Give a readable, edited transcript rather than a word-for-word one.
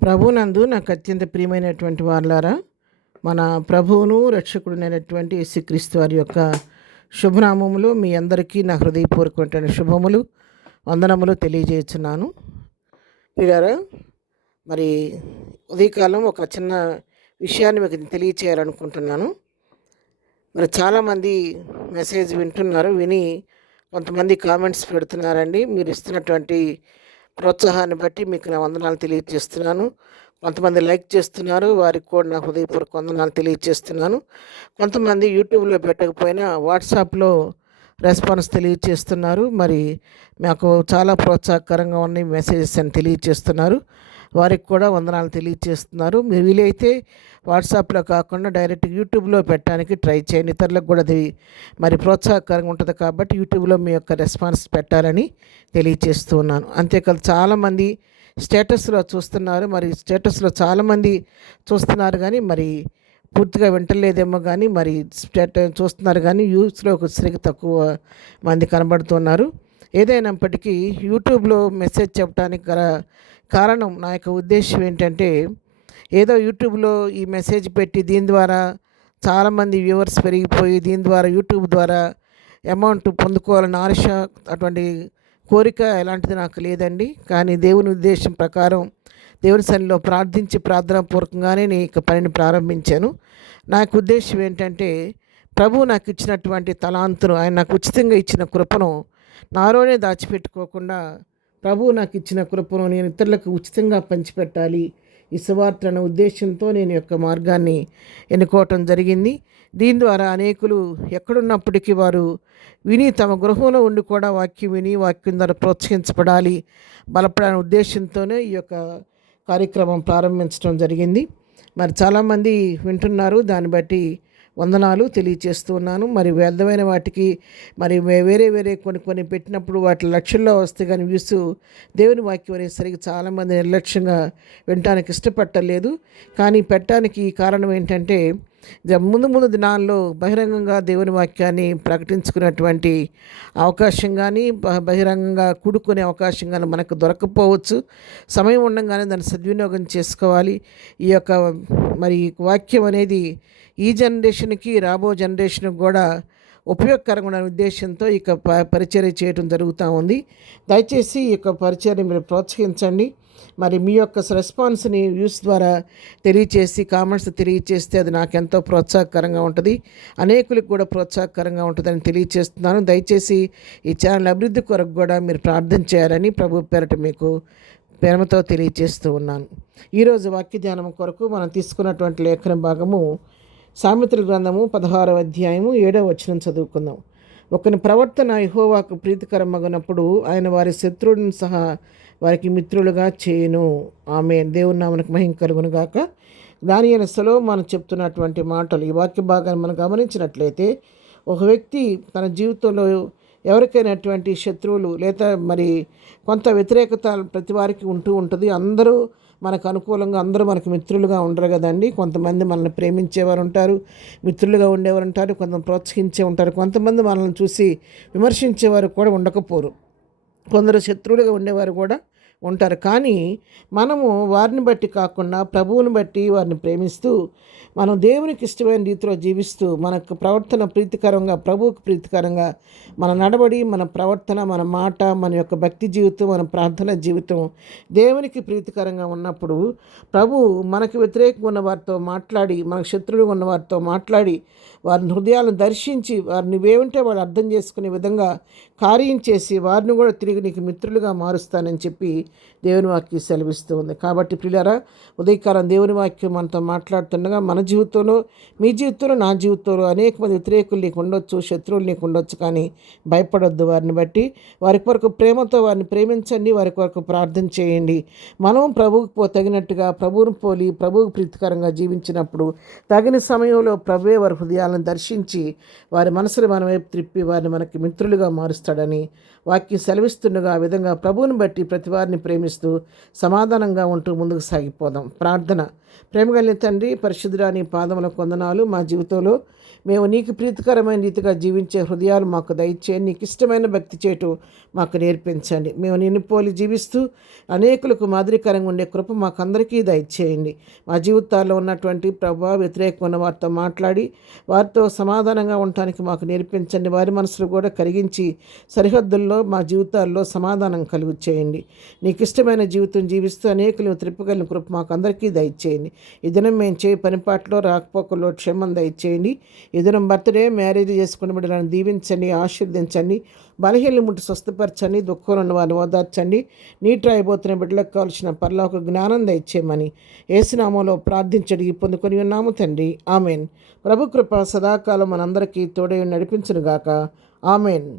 ప్రభునందు నాకు అత్యంత ప్రియమైనటువంటి వారులారా, మన ప్రభువును రక్షకుడునైనటువంటి యేసుక్రీస్తు వారి యొక్క శుభనామములు మీ అందరికీ నా హృదయపూర్వకమైన శుభములు వందనములు తెలియజేస్తున్నాను. ప్రియులారా, మరి ఉదయకాలం ఒక చిన్న విషయాన్ని మీకు తెలియచేయాలనుకుంటున్నాను. మరి చాలామంది మెసేజ్ వింటున్నారు, విని కొంతమంది కామెంట్స్ పెడుతున్నారండి. మీరు ఇస్తున్నటువంటి ప్రోత్సాహాన్ని బట్టి మీకు నా వందనాలు తెలియజేస్తున్నాను. కొంతమంది లైక్ చేస్తున్నారు, వారికి కూడా నా హృదయపూర్వక వందనాలు తెలియజేస్తున్నాను. కొంతమంది యూట్యూబ్లో పెట్టకపోయినా వాట్సాప్లో రెస్పాన్స్ తెలియజేస్తున్నారు. మరి మాకు చాలా ప్రోత్సాహకరంగా ఉన్న మెసేజెస్ అని తెలియజేస్తున్నారు. వారికి కూడా వందనాలు తెలియజేస్తున్నారు. మీరు వీలైతే వాట్సాప్లో కాకుండా డైరెక్ట్ యూట్యూబ్లో పెట్టడానికి ట్రై చేయండి. ఇతరులకు కూడా అది మరి ప్రోత్సాహకరంగా ఉంటుంది కాబట్టి యూట్యూబ్లో మీ యొక్క రెస్పాన్స్ పెట్టాలని తెలియజేస్తూ ఉన్నాను. అంతేకాదు చాలామంది స్టేటస్లో చూస్తున్నారు. మరి స్టేటస్లో చాలామంది చూస్తున్నారు కానీ మరి పూర్తిగా వింటలేదేమో కానీ మరి చూస్తున్నారు కానీ యూస్లో వచ్చేసరికి తక్కువ మంది కనబడుతున్నారు. ఏదైనప్పటికీ యూట్యూబ్లో మెసేజ్ చెప్పడానికి గల కారణం, నా యొక్క ఉద్దేశం ఏంటంటే, ఏదో యూట్యూబ్లో ఈ మెసేజ్ పెట్టి దీని ద్వారా చాలామంది వ్యూవర్స్ పెరిగిపోయి దీని ద్వారా యూట్యూబ్ ద్వారా అమౌంట్ పొందుకోవాలని ఆశ, అటువంటి కోరిక ఎలాంటిది నాకు లేదండి. కానీ దేవుని ఉద్దేశం ప్రకారం దేవుని సన్నిధిలో ప్రార్థించి ప్రార్థనాపూర్వకంగానే నేను ఇక పనిని ప్రారంభించాను. నాకు ఉద్దేశం ఏంటంటే, ప్రభువు నాకు ఇచ్చినటువంటి తలాంతును, ఆయన నాకు ఉచితంగా ఇచ్చిన కృపను నాలోనే దాచిపెట్టుకోకుండా ప్రభువు నాకు ఇచ్చిన కృపను నేను ఇతరులకు ఉచితంగా పంచిపెట్టాలి ఈ సువార్త అనే ఉద్దేశంతో నేను యొక్క మార్గాన్ని ఎన్నుకోవటం జరిగింది. దీని ద్వారా అనేకులు ఎక్కడున్నప్పటికీ వారు విని తమ గృహంలో ఉండి కూడా వాక్యం విని వాక్యం ద్వారా ప్రోత్సహించబడాలి, బలపడాలనే ఉద్దేశంతోనే ఈ యొక్క కార్యక్రమం ప్రారంభించడం జరిగింది. మరి చాలామంది వింటున్నారు, దాన్ని బట్టి వందనాలు తెలియచేస్తూ ఉన్నాను. మరి వ్యర్థమైన వాటికి మరి వేరే కొన్ని పెట్టినప్పుడు వాటి లక్షల్లో వస్తే కానీ వ్యూస్ దేవుని వాక్యం అనేసరికి చాలామంది నిర్లక్ష్యంగా వినటానికి ఇష్టపట్టలేదు. కానీ పెట్టడానికి కారణం ఏంటంటే, ముందు దినాల్లో బహిరంగంగా దేవుని వాక్యాన్ని ప్రకటించుకున్నటువంటి అవకాశం కానీ బహిరంగంగా కూడుకునే అవకాశం కానీ మనకు దొరకపోవచ్చు. సమయం ఉండగానే దాన్ని సద్వినియోగం చేసుకోవాలి. ఈ యొక్క మరి వాక్యం అనేది ఈ జనరేషన్కి రాబో జనరేషన్కి కూడా ఉపయోగకరంగా ఉన్న ఉద్దేశంతో ఇక పరిచర్య చేయడం జరుగుతూ ఉంది. దయచేసి ఈ యొక్క పరిచర్య మీరు ప్రోత్సహించండి. మరి మీ యొక్క రెస్పాన్స్ని వ్యూస్ ద్వారా తెలియచేసి కామెంట్స్ తెలియచేస్తే అది నాకెంతో ప్రోత్సాహకరంగా ఉంటుంది, అనేకులకు కూడా ప్రోత్సాహకరంగా ఉంటుందని తెలియచేస్తున్నాను. దయచేసి ఈ ఛానల్ అభివృద్ధి కొరకు కూడా మీరు ప్రార్థన చేయాలని ప్రభు పేరట మీకు ప్రేమతో తెలియచేస్తూ ఉన్నాను. ఈరోజు వాక్య ధ్యానం కొరకు మనం తీసుకున్నటువంటి లేఖన భాగము సామెతల గ్రంథము 16వ అధ్యాయము 7వ వచనం చదువుకుందాం. ఒకని ప్రవర్తన యెహోవాకు ప్రీతికరమగినప్పుడు ఆయన వారి శత్రువులను సహా వారికి మిత్రులుగా చేయును. ఆమేన్. దేవుని నామమునకు మహిమ కలుగును గాక. దానియేలు సొలొమోను చెప్తున్నటువంటి మాటలు ఈ వాక్య భాగాన్ని మనం గమనించినట్లయితే, ఒక వ్యక్తి తన జీవితంలో ఎవరికైనటువంటి శత్రువులు లేదా మరి కొంత వ్యతిరేకత ప్రతి వారికి ఉంటూ ఉంటుంది. అందరూ మనకు అనుకూలంగా, అందరూ మనకు మిత్రులుగా ఉండరు కదండి. కొంతమంది మనల్ని ప్రేమించేవారు ఉంటారు, మిత్రులుగా ఉండేవారు ఉంటారు, కొంతమంది ప్రోత్సహించే ఉంటారు, కొంతమంది మనల్ని చూసి విమర్శించేవారు కూడా ఉండకపోరు, కొందరు శత్రువులుగా ఉండేవారు కూడా ఉంటారు. కానీ మనము వారిని బట్టి కాకుండా ప్రభువుని బట్టి వారిని ప్రేమిస్తూ మనం దేవునికి ఇష్టమైన రీతిలో జీవిస్తూ మనకు ప్రవర్తన ప్రీతికరంగా, ప్రభువుకు ప్రీతికరంగా మన నడవడి, మన ప్రవర్తన, మన మాట, మన యొక్క భక్తి జీవితం, మన ప్రార్థన జీవితం దేవునికి ప్రీతికరంగా ఉన్నప్పుడు ప్రభు మనకు వ్యతిరేకంగా ఉన్న వారితో మాట్లాడి, మనకు శత్రువులుగా ఉన్న వారితో మాట్లాడి వారిని హృదయాలను దర్శించి వారిని ఏమంటే వాళ్ళు అర్థం చేసుకునే విధంగా కార్యం చేసి వారిని కూడా తిరిగి నీకు మిత్రులుగా మారుస్తానని చెప్పి దేవుని వాక్యం సెలవిస్తూ ఉంది. కాబట్టి ప్రియులారా, ఉదయకాలం దేవుని వాక్యం మనతో మాట్లాడుతుండగా మన జీవితంలో, మీ జీవితంలో, నా జీవితంలో అనేక మంది వ్యతిరేకులు నీకు ఉండొచ్చు, శత్రువులు నీకు ఉండొచ్చు. కానీ భయపడొద్దు. వారిని బట్టి వారి కొరకు ప్రేమతో వారిని ప్రేమించండి, వారి కొరకు ప్రార్థన చేయండి. మనం ప్రభువుకు తగినట్టుగా ప్రభువును పోలి ప్రభువుకు ప్రీతికరంగా జీవించినప్పుడు తగిన సమయంలో ప్రభువే వారి హృదయాలను దర్శించి వారి మనసును మన వైపు త్రిప్పి వారిని మనకి మిత్రులుగా మారుస్తాడని వాక్యం సెలవిస్తుండగా ఆ విధంగా ప్రభువుని బట్టి ప్రతి వారిని ప్రేమిస్తూ సమాధానంగా ఉంటూ ముందుకు సాగిపోదాం. ప్రార్థన. ప్రేమగలిగిన తండ్రి, పరిశుద్ధుడా, నీ పాదముల కొందనాలు. మా జీవితంలో మేము నీకు ప్రీతికరమైన రీతిగా జీవించే హృదయాలు మాకు దయచేయండి. నీకు ఇష్టమైన భక్తి చేయటం మాకు నేర్పించండి. మేము నిన్ను పోలి జీవిస్తూ అనేకులకు మాదిరికరంగా ఉండే కృప మాకందరికీ దయచేయండి. మా జీవితాల్లో ఉన్నటువంటి వ్యతిరేకమైన వారితో మాట్లాడి వారితో సమాధానంగా ఉండటానికి మాకు నేర్పించండి. వారి మనసులు కూడా కరిగించి సరిహద్దుల్లో మా జీవితాల్లో సమాధానం కలుగు చేయండి. నీకు ఇష్టమైన జీవితం జీవిస్తూ అనేకులను త్రిప్పగలిగిన కృప మాకు అందరికీ దయచేయండి. ఈ దినం మేము చేయ పనిపాట్లో రాకపోకల్లో క్షేమం దయచేయండి. ఈ దినం బర్త్డే, మ్యారేజ్ చేసుకున్న బిడ్డలను దీవించండి, ఆశీర్వదించండి. బలహీనలు ముట్టి స్వస్థపరచండి, దుఃఖంలో ఉన్న వారిని ఓదార్చండి. నీటి రాయిపోతున్న బిడ్డలకు కావాల్సిన పరలోక జ్ఞానం దయచేయమని యేసునామములో ప్రార్థించడిగి పొందుకొని ఉన్నాము తండ్రి. ఆమెన్. ప్రభు కృప సదాకాలం మనందరికీ తోడై నడిపించునుగాక. ఆమెన్.